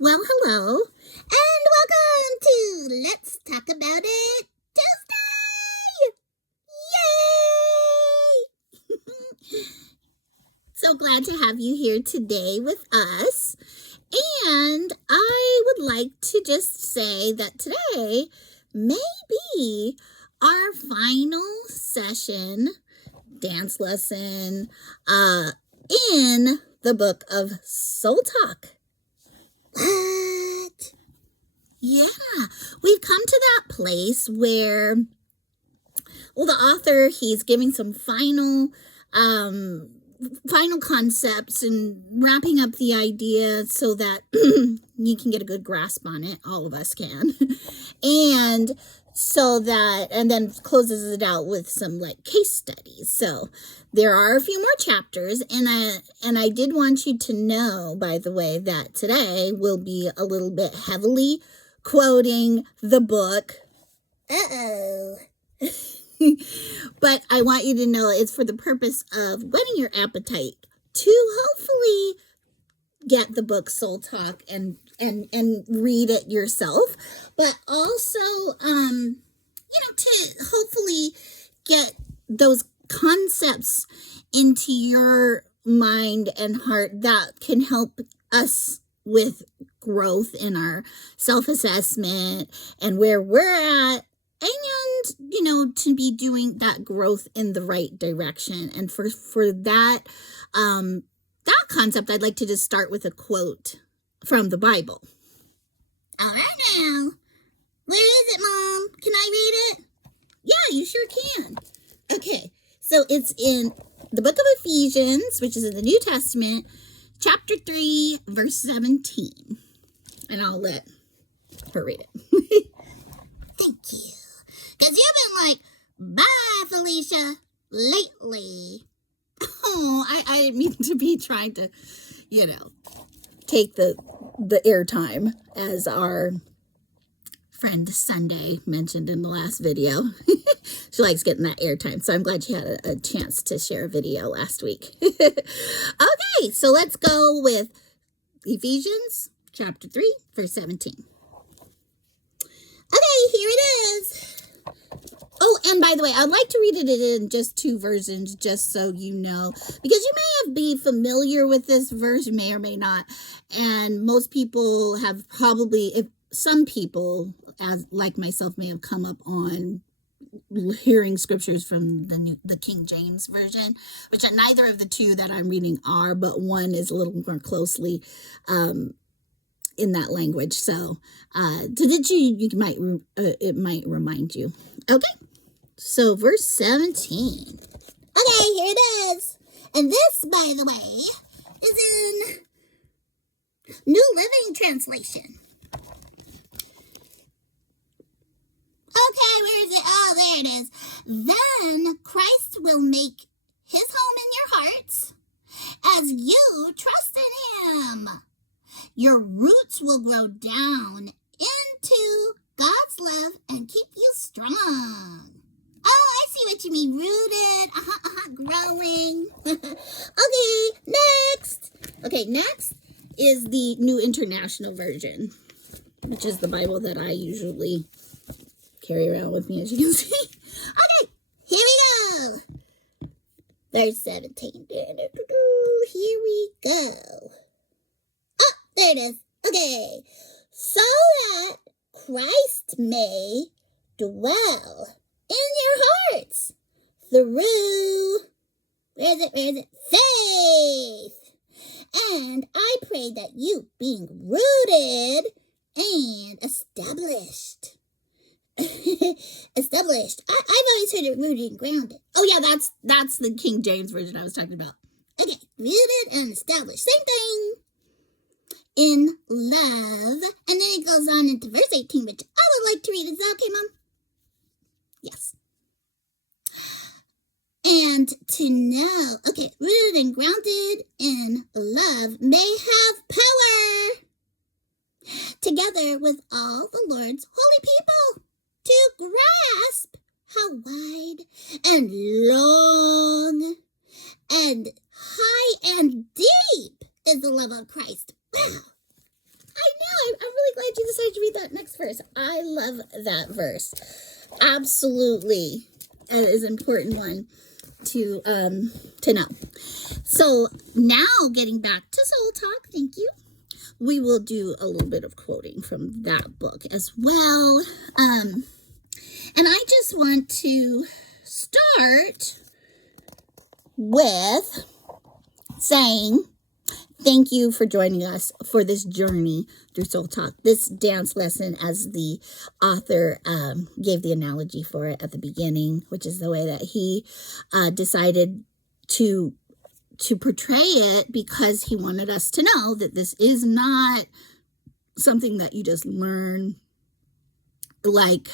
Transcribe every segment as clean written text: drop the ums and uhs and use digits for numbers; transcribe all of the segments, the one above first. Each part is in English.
Well, hello, and welcome to Let's Talk About It Tuesday! Yay! So glad to have you here today with us. And I would like to just say that today may be our final session, dance lesson, in the book of Soul Talk. What? Yeah, we've come to that place where, well, the author, he's giving some final concepts and wrapping up the idea so that you can get a good grasp on it. All of us can. And then closes it out with some like case studies. So there are a few more chapters, and I did want you to know, by the way, that today will be a little bit heavily quoting the book. But I want you to know it's for the purpose of whetting your appetite to hopefully get the book Soul Talk and read it yourself, but also to hopefully get those concepts into your mind and heart that can help us with growth in our self-assessment and where we're at, and to be doing that growth in the right direction. And for that concept, I'd like to just start with a quote from the Bible. All right now. Where is it, Mom? Can I read it? Yeah, you sure can. Okay, so it's in the book of Ephesians, which is in the New Testament, chapter 3, verse 17. And I'll let her read it. Thank you. Because you've been like, bye, Felicia, lately. Oh, I didn't mean to be trying to, take the airtime, as our friend Sunday mentioned in the last video. She likes getting that airtime, so I'm glad she had a chance to share a video last week. Okay, so let's go with Ephesians chapter 3, verse 17. Okay, here it is. Oh, and by the way, I'd like to read it in just two versions, just so you know, because you may be familiar with this verse, you may or may not, and most people have probably, if some people, as like myself, may have come up on hearing scriptures from the King James Version, which are neither of the two that I'm reading are, but one is a little more closely in that language. So it might remind you. Okay, so verse 17. Okay, here it is. And this, by the way, is in New Living Translation. Okay, where is it? Oh, there it is. Then Christ will make his home in your hearts as you trust in him. Your roots will grow down into God's love and keep you strong. Oh, I see what you mean. Rooted, growing. Okay, next is the New International Version, which is the Bible that I usually carry around with me, as you can see. Okay, here we go. Verse 17. Here we go. Oh, there it is. Okay. So that Christ may dwell in your hearts through, where is it? Faith. And I pray that you, being rooted and established. Established. I've always heard it rooted and grounded. Oh yeah, that's the King James Version I was talking about. Okay, rooted and established. Same thing. In love. And then it goes on into verse 18, which I would like to read. Is that okay, Mom? Yes. And to know, okay, rooted and grounded in love may have power together with all the Lord's holy people to grasp how wide and long and high and deep is the love of Christ. Wow. I did you read that next verse? I love that verse. Absolutely. It is an important one to know. So now getting back to Soul Talk, thank you. We will do a little bit of quoting from that book as well. And I just want to start with saying thank you for joining us for this journey through Soul Talk, this dance lesson, as the author gave the analogy for it at the beginning, which is the way that he decided to portray it, because he wanted us to know that this is not something that you just learn like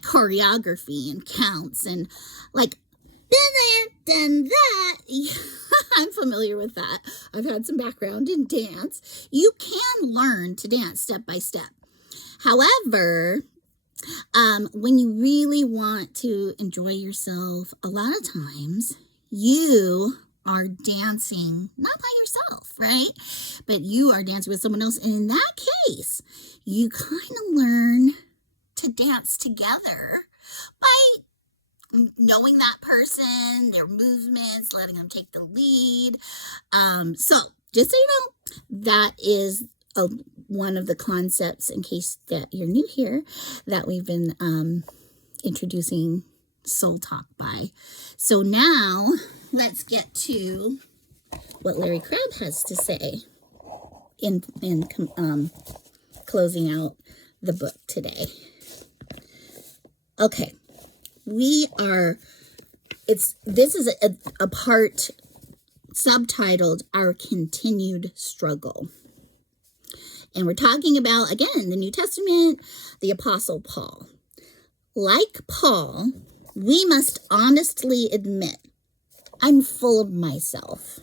choreography and counts and like been there, done that. I'm familiar with that. I've had some background in dance. You can learn to dance step by step. However, when you really want to enjoy yourself, a lot of times you are dancing not by yourself, right? But you are dancing with someone else. And in that case, you kind of learn to dance together by knowing that person, their movements, letting them take the lead. So just so you know, that is one of the concepts, in case that you're new here, that we've been introducing Soul Talk by. So now let's get to what Larry Crabb has to say in closing out the book today. Okay. This is a part subtitled Our Continued Struggle. And we're talking about, again, the New Testament, the Apostle Paul. Like Paul, we must honestly admit, I'm full of myself.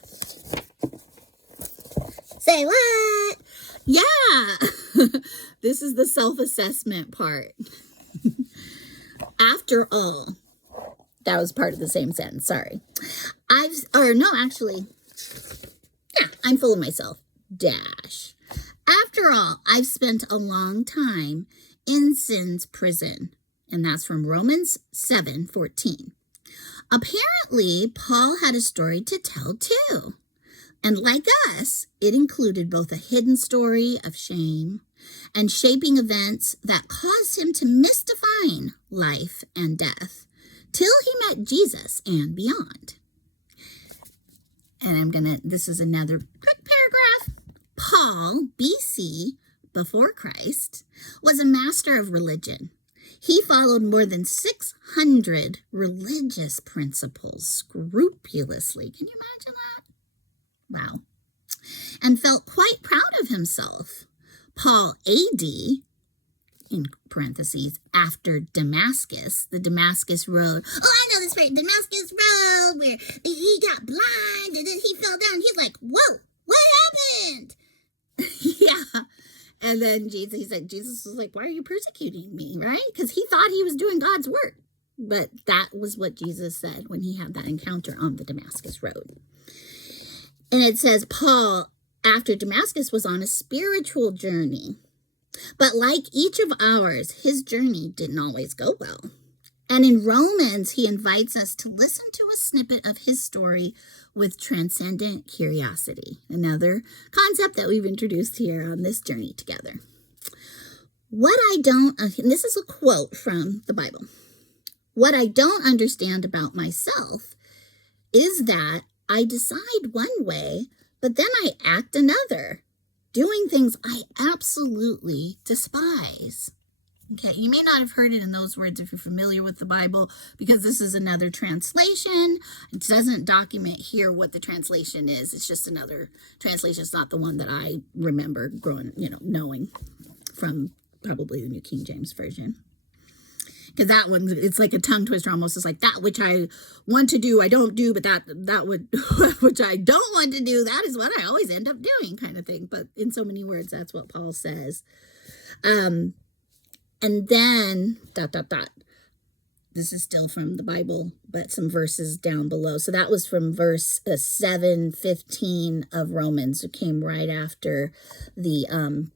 Say what? Yeah. This is the self-assessment part. After all, that was part of the same sentence, sorry. I'm full of myself, dash. After all, I've spent a long time in sin's prison. And that's from Romans 7:14. Apparently, Paul had a story to tell too. And like us, it included both a hidden story of shame and shaping events that caused him to misdefine life and death till he met Jesus and beyond. And this is another quick paragraph. Paul, BC, before Christ, was a master of religion. He followed more than 600 religious principles scrupulously. Can you imagine that? Wow. And felt quite proud of himself. Paul AD, in parentheses, after Damascus, the Damascus Road. Oh, I know this right. Damascus Road, where he got blind and then he fell down. He's like, whoa, what happened? Yeah. And then Jesus was like, why are you persecuting me, right? Because he thought he was doing God's work. But that was what Jesus said when he had that encounter on the Damascus Road. And it says, Paul, after Damascus, was on a spiritual journey. But like each of ours, his journey didn't always go well. And in Romans, he invites us to listen to a snippet of his story with transcendent curiosity. Another concept that we've introduced here on this journey together. And this is a quote from the Bible. What I don't understand about myself is that I decide one way, but then I act another, doing things I absolutely despise. Okay, you may not have heard it in those words if you're familiar with the Bible, because this is another translation. It doesn't document here what the translation is. It's just another translation. It's not the one that I remember knowing from probably the New King James Version. Because that one, it's like a tongue twister almost. It's like, that which I want to do, I don't do, but that would, which I don't want to do, that is what I always end up doing, kind of thing. But in so many words, that's what Paul says. And then, This is still from the Bible, but some verses down below. So that was from verse 7:15 of Romans. It came right after the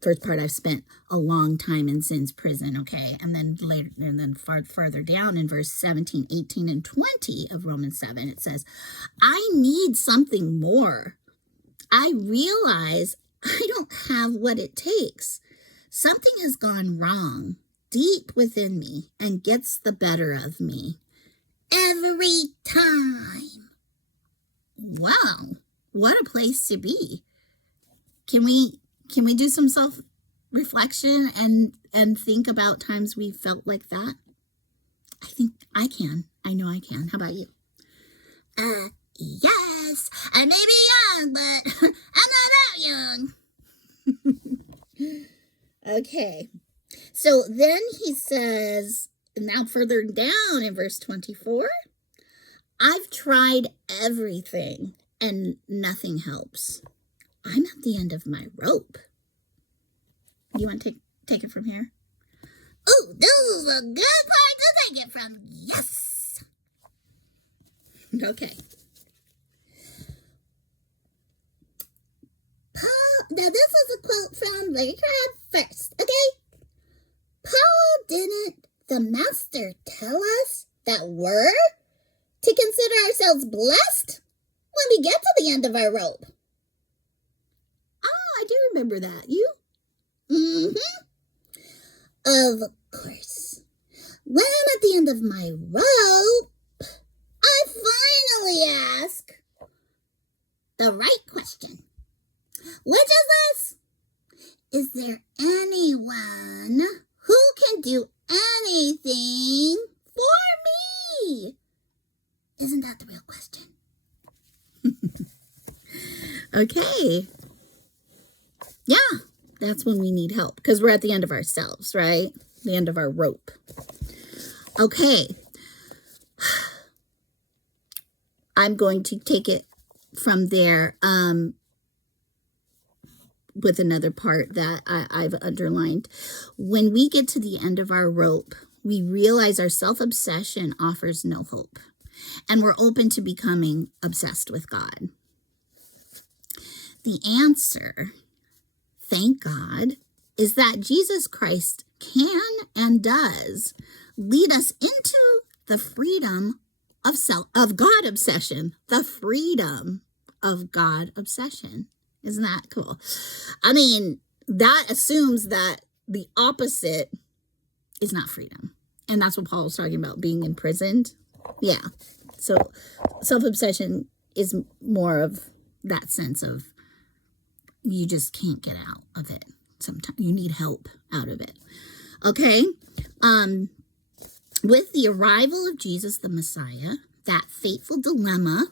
first part. I've spent a long time in sin's prison, okay? And then later, and then further down in verse 17, 18, and 20 of Romans 7, it says, I need something more. I realize I don't have what it takes. Something has gone wrong deep within me and gets the better of me every time. Wow, what a place to be. Can we do some self-reflection and think about times we felt like that? I think I can. I know I can. How about you? Yes, I may be young, but I'm not that young. Okay. So then he says, now further down in verse 24, I've tried everything and nothing helps. I'm at the end of my rope. You want to take it from here? Oh, this is a good part to take it from. Yes. Okay. Now this is a quote from Richard First, okay? Paul, didn't the master tell us that we're to consider ourselves blessed when we get to the end of our rope? Oh, I do remember that. You? Mm-hmm. Of course. When I'm at the end of my rope, I finally ask the right question. Which is this? Is there anyone who can do anything for me? Isn't that the real question? Okay. Yeah, that's when we need help because we're at the end of ourselves, right? The end of our rope. Okay. I'm going to take it from there with another part that I've underlined. When we get to the end of our rope, we realize our self-obsession offers no hope, and we're open to becoming obsessed with God. The answer, thank God, is that Jesus Christ can and does lead us into the freedom of God obsession, the freedom of God obsession. Isn't that cool? I mean, that assumes that the opposite is not freedom. And that's what Paul was talking about, being imprisoned. Yeah. So self-obsession is more of that sense of you just can't get out of it. Sometimes you need help out of it. Okay. With the arrival of Jesus the Messiah, that fateful dilemma,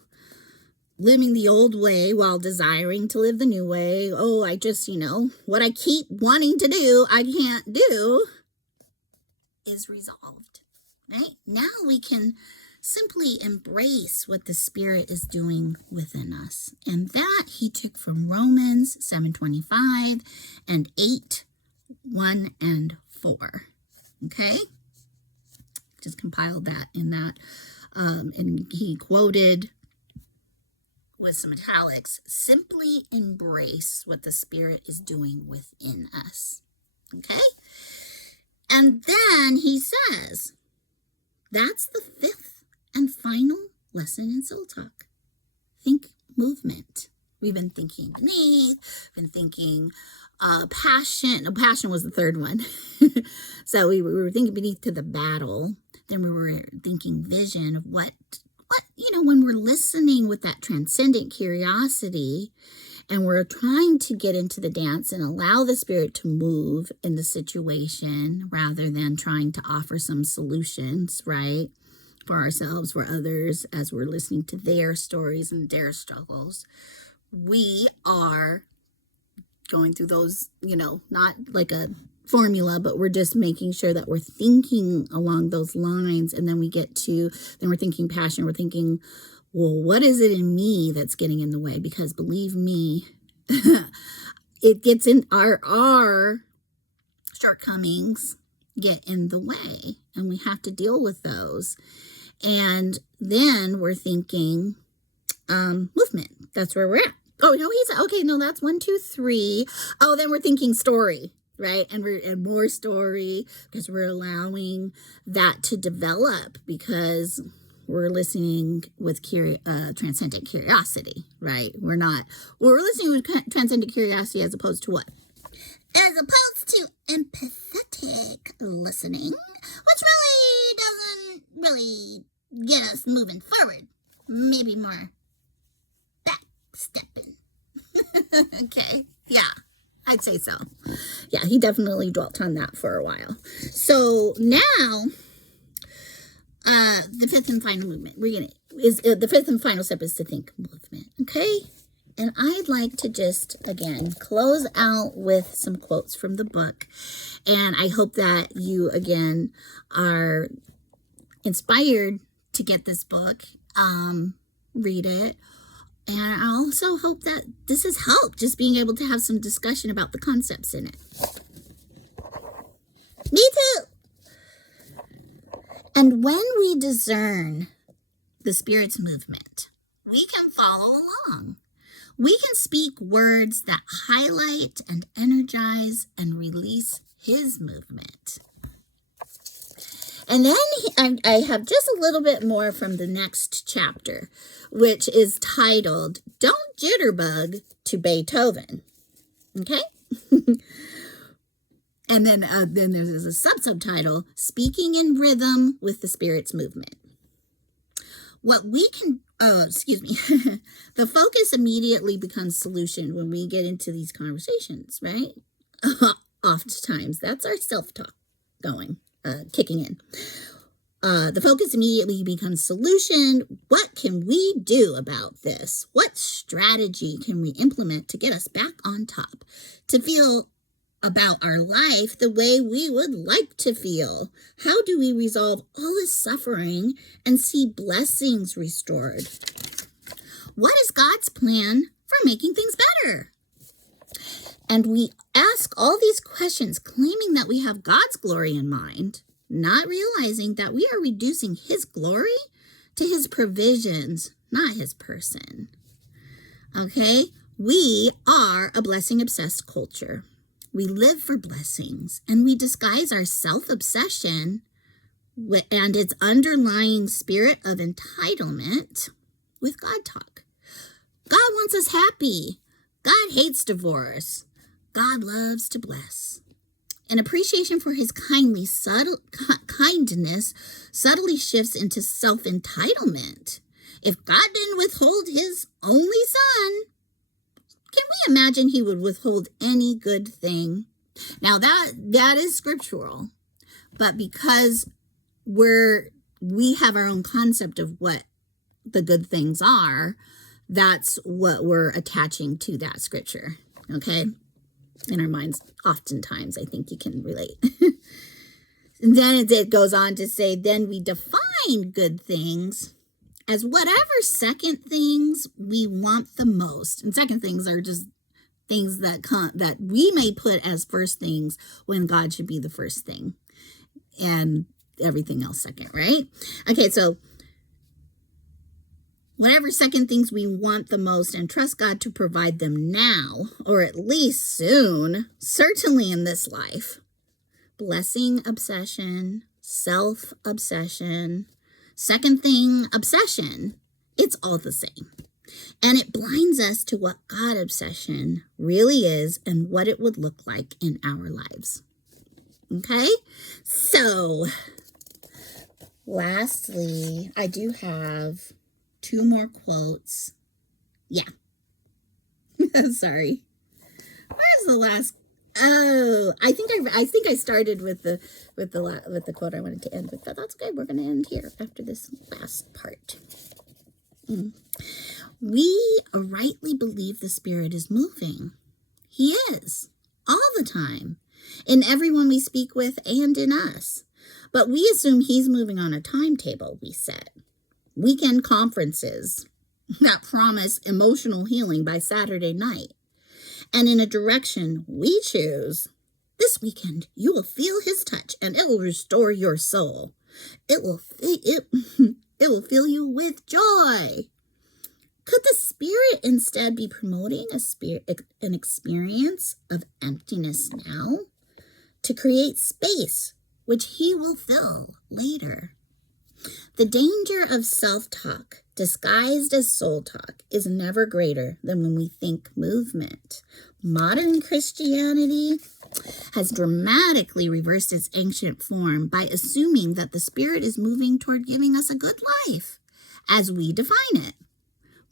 living the old way while desiring to live the new way. Oh, I just, what I keep wanting to do, I can't do, is resolved, right? Now we can simply embrace what the Spirit is doing within us. And that he took from Romans 7:25 and 8:1 and 4. Okay? Just compiled that in that. And he quoted with some italics, simply embrace what the Spirit is doing within us. Okay? And then he says, that's the fifth and final lesson in Soul Talk. Think movement. We've been thinking beneath, been thinking passion. No, passion was the third one. So we were thinking beneath to the battle. Then we were thinking vision of what, when we're listening with that transcendent curiosity and we're trying to get into the dance and allow the Spirit to move in the situation rather than trying to offer some solutions, right, for ourselves, for others, as we're listening to their stories and their struggles, we are going through those, not like a formula, but we're just making sure that we're thinking along those lines. And then then we're thinking passion. We're thinking, well, what is it in me that's getting in the way? Because believe me, it gets in our shortcomings get in the way, and we have to deal with those. And then we're thinking movement. That's where we're at. Oh, no, okay, no, that's 1, 2, 3. Oh, then we're thinking story, right? And more story, because we're allowing that to develop, because we're listening with transcendent curiosity, right? We're listening with transcendent curiosity as opposed to what? As opposed to empathetic listening, which really doesn't get us moving forward. Maybe more backstepping. Okay, yeah, I'd say so. Yeah, he definitely dwelt on that for a while. So now, the fifth and final movement. The fifth and final step is to think movement. Okay. And I'd like to just, again, close out with some quotes from the book. And I hope that you, again, are inspired to get this book, read it. And I also hope that this has helped, just being able to have some discussion about the concepts in it. Me too. And when we discern the Spirit's movement, we can follow along. We can speak words that highlight and energize and release his movement. And then I have just a little bit more from the next chapter, which is titled, Don't Jitterbug to Beethoven. Okay? And then there's a subtitle, Speaking in Rhythm with the Spirit's Movement. The focus immediately becomes solution when we get into these conversations, right? Oftentimes, that's our self-talk kicking in. The focus immediately becomes solution. What can we do about this? What strategy can we implement to get us back on top? To feel about our life the way we would like to feel? How do we resolve all this suffering and see blessings restored? What is God's plan for making things better? And we ask all these questions, claiming that we have God's glory in mind, not realizing that we are reducing his glory to his provisions, not his person. Okay? We are a blessing-obsessed culture. We live for blessings, and we disguise our self-obsession and its underlying spirit of entitlement with God talk. God wants us happy. God hates divorce. God loves to bless. An appreciation for his kindness subtly shifts into self-entitlement. If God didn't withhold his only son, can we imagine he would withhold any good thing? Now that is scriptural, but because we have our own concept of what the good things are, that's what we're attaching to that scripture. Okay? In our minds, oftentimes, I think you can relate. And then it goes on to say, then we define good things as whatever second things we want the most. And second things are just things that we may put as first things when God should be the first thing. And everything else second, right? Okay, so whatever second things we want the most, and trust God to provide them now, or at least soon, certainly in this life. Blessing obsession, self-obsession, second thing obsession, it's all the same. And it blinds us to what God obsession really is and what it would look like in our lives. Okay? So, lastly, I do have 2 more quotes. Yeah. Sorry. Where's the last? Oh, I think I started with the quote I wanted to end with, but that's okay. We're going to end here after this last part. We rightly believe the Spirit is moving. He is all the time, in everyone we speak with and in us. But we assume he's moving on a timetable we set. Weekend conferences that promise emotional healing by Saturday night, and in a direction we choose This weekend, you will feel his touch, and it will restore your soul. It will fill you with joy. Could the Spirit instead be promoting an experience of emptiness now to create space, which he will fill later? The danger of self-talk, disguised as soul talk, is never greater than when we think movement. Modern Christianity has dramatically reversed its ancient form by assuming that the Spirit is moving toward giving us a good life, as we define it,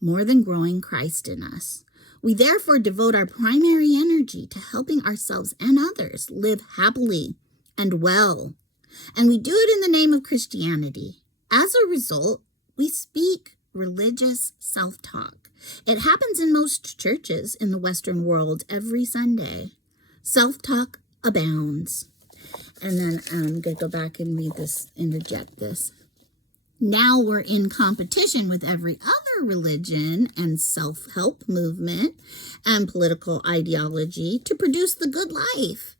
more than growing Christ in us. We therefore devote our primary energy to helping ourselves and others live happily and well. And we do it in the name of Christianity. As a result, we speak religious self-talk. It happens in most churches in the Western world every Sunday. Self-talk abounds. And then I'm going to go back and read this, interject this. Now we're in competition with every other religion and self-help movement and political ideology to produce the good life.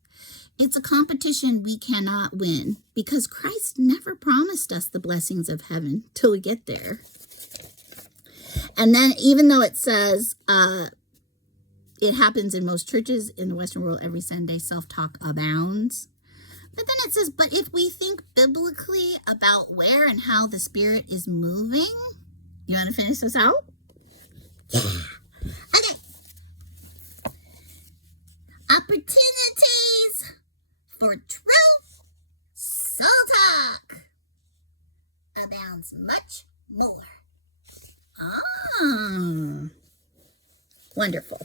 It's a competition we cannot win because Christ never promised us the blessings of heaven till we get there. And then even though it says it happens in most churches in the Western world every Sunday, self-talk abounds. But then it says, but if we think biblically about where and how the Spirit is moving, you want to finish this out? Yeah. Okay. Opportunities for truth, soul talk abounds much more. Ah, wonderful.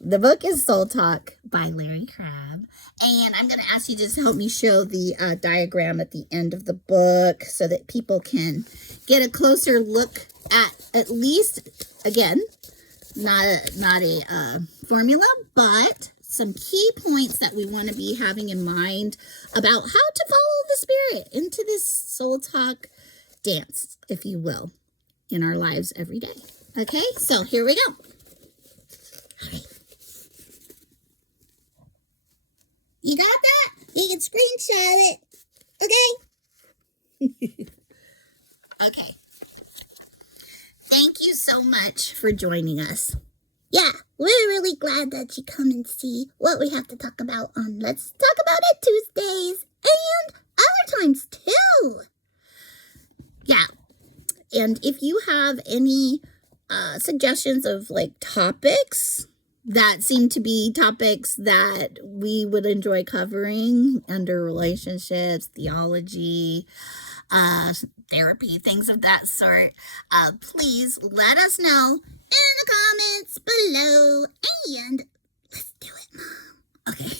The book is Soul Talk by Larry Crabb. And I'm going to ask you to just help me show the diagram at the end of the book so that people can get a closer look at least, again, not a formula, but some key points that we want to be having in mind about how to follow the Spirit into this Soul Talk dance, if you will, in our lives every day. Okay, so here we go. All right. You got that? You can screenshot it. Okay? Okay. Thank you so much for joining us. Yeah, we're really glad that you come and see what we have to talk about on Let's Talk About It Tuesdays and other times too. Yeah. And if you have any suggestions of like topics that seem to be topics that we would enjoy covering under relationships, theology, therapy, things of that sort, please let us know in the comments below. And let's do it, Mom. Okay.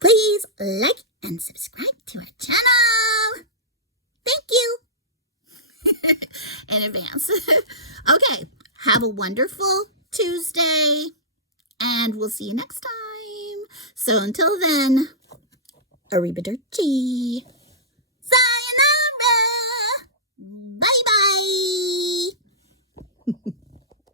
Please like and subscribe to our channel. Thank you. In advance. Okay. Have a wonderful Tuesday, and we'll see you next time. So until then, arrivederci. Sayonara. Bye-bye.